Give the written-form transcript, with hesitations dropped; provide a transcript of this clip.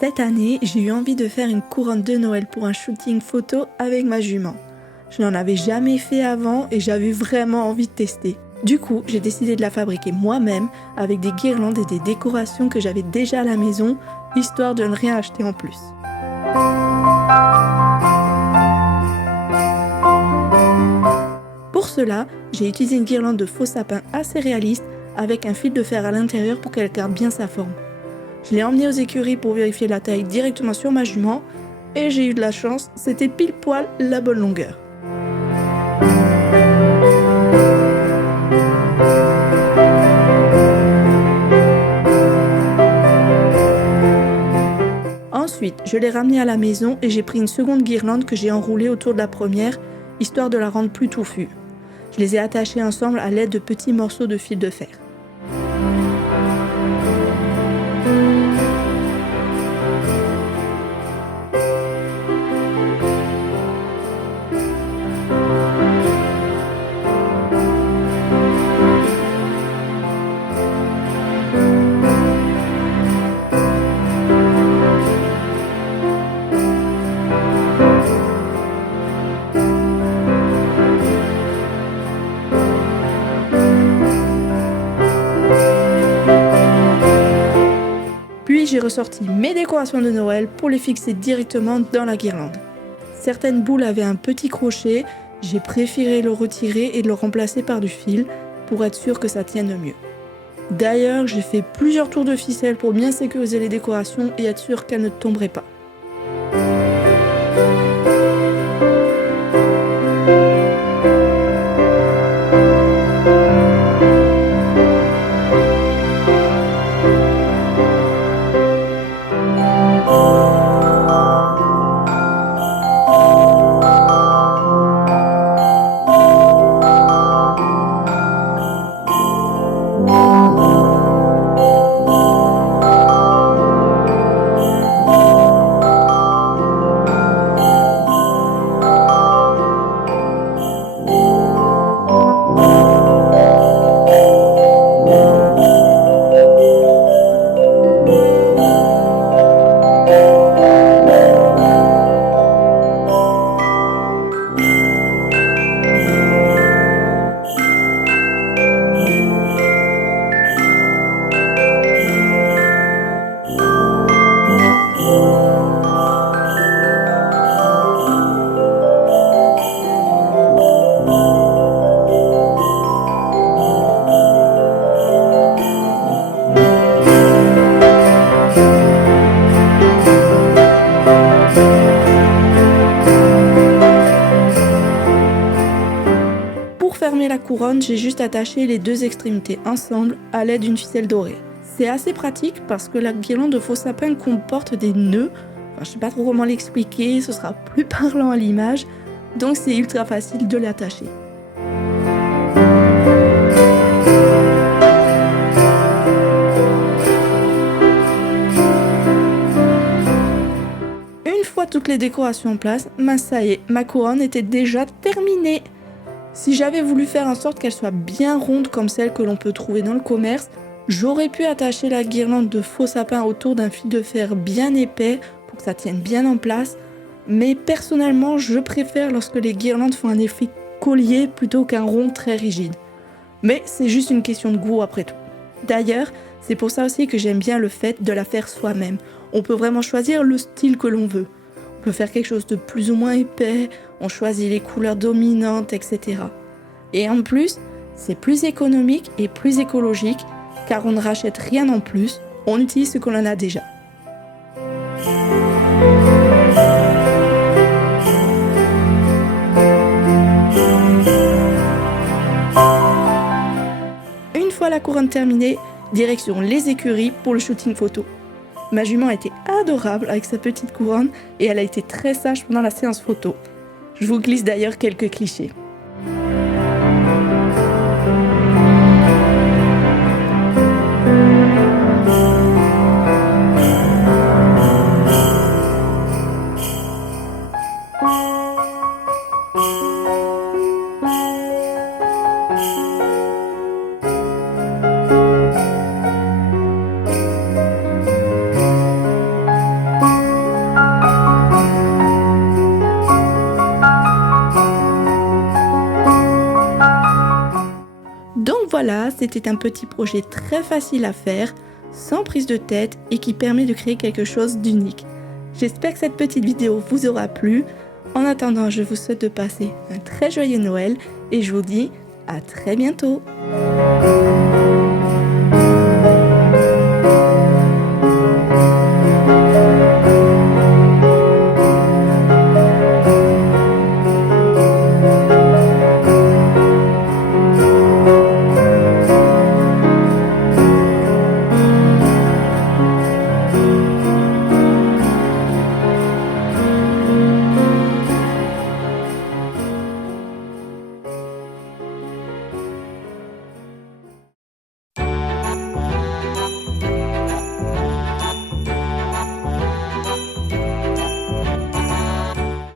Cette année, j'ai eu envie de faire une couronne de Noël pour un shooting photo avec ma jument. Je n'en avais jamais fait avant et j'avais vraiment envie de tester. Du coup, j'ai décidé de la fabriquer moi-même avec des guirlandes et des décorations que j'avais déjà à la maison, histoire de ne rien acheter en plus. Pour cela, j'ai utilisé une guirlande de faux sapin assez réaliste avec un fil de fer à l'intérieur pour qu'elle garde bien sa forme. Je l'ai emmenée aux écuries pour vérifier la taille directement sur ma jument et j'ai eu de la chance, c'était pile poil la bonne longueur. Ensuite, je l'ai ramenée à la maison et j'ai pris une seconde guirlande que j'ai enroulée autour de la première, histoire de la rendre plus touffue. Je les ai attachées ensemble à l'aide de petits morceaux de fil de fer. Puis j'ai ressorti mes décorations de Noël pour les fixer directement dans la guirlande. Certaines boules avaient un petit crochet, j'ai préféré le retirer et le remplacer par du fil pour être sûr que ça tienne mieux. D'ailleurs, j'ai fait plusieurs tours de ficelle pour bien sécuriser les décorations et être sûr qu'elles ne tomberaient pas. Pour fermer la couronne, j'ai juste attaché les deux extrémités ensemble à l'aide d'une ficelle dorée. C'est assez pratique parce que la guirlande de faux sapin comporte des nœuds. Je sais pas trop comment l'expliquer, ce sera plus parlant à l'image, donc c'est ultra facile de l'attacher. Une fois toutes les décorations en place, ça y est, ma couronne était déjà terminée. Si j'avais voulu faire en sorte qu'elle soit bien ronde comme celle que l'on peut trouver dans le commerce, j'aurais pu attacher la guirlande de faux sapin autour d'un fil de fer bien épais pour que ça tienne bien en place. Mais personnellement, je préfère lorsque les guirlandes font un effet collier plutôt qu'un rond très rigide. Mais c'est juste une question de goût après tout. D'ailleurs, c'est pour ça aussi que j'aime bien le fait de la faire soi-même. On peut vraiment choisir le style que l'on veut. On peut faire quelque chose de plus ou moins épais, on choisit les couleurs dominantes, etc. Et en plus, c'est plus économique et plus écologique car on ne rachète rien en plus, on utilise ce qu'on en a déjà. Une fois la couronne terminée, direction les écuries pour le shooting photo. Ma jument était adorable avec sa petite couronne et elle a été très sage pendant la séance photo. Je vous glisse d'ailleurs quelques clichés. c'était un petit projet très facile à faire, sans prise de tête et qui permet de créer quelque chose d'unique. J'espère que cette petite vidéo vous aura plu. En attendant, je vous souhaite de passer un très joyeux Noël et je vous dis à très bientôt.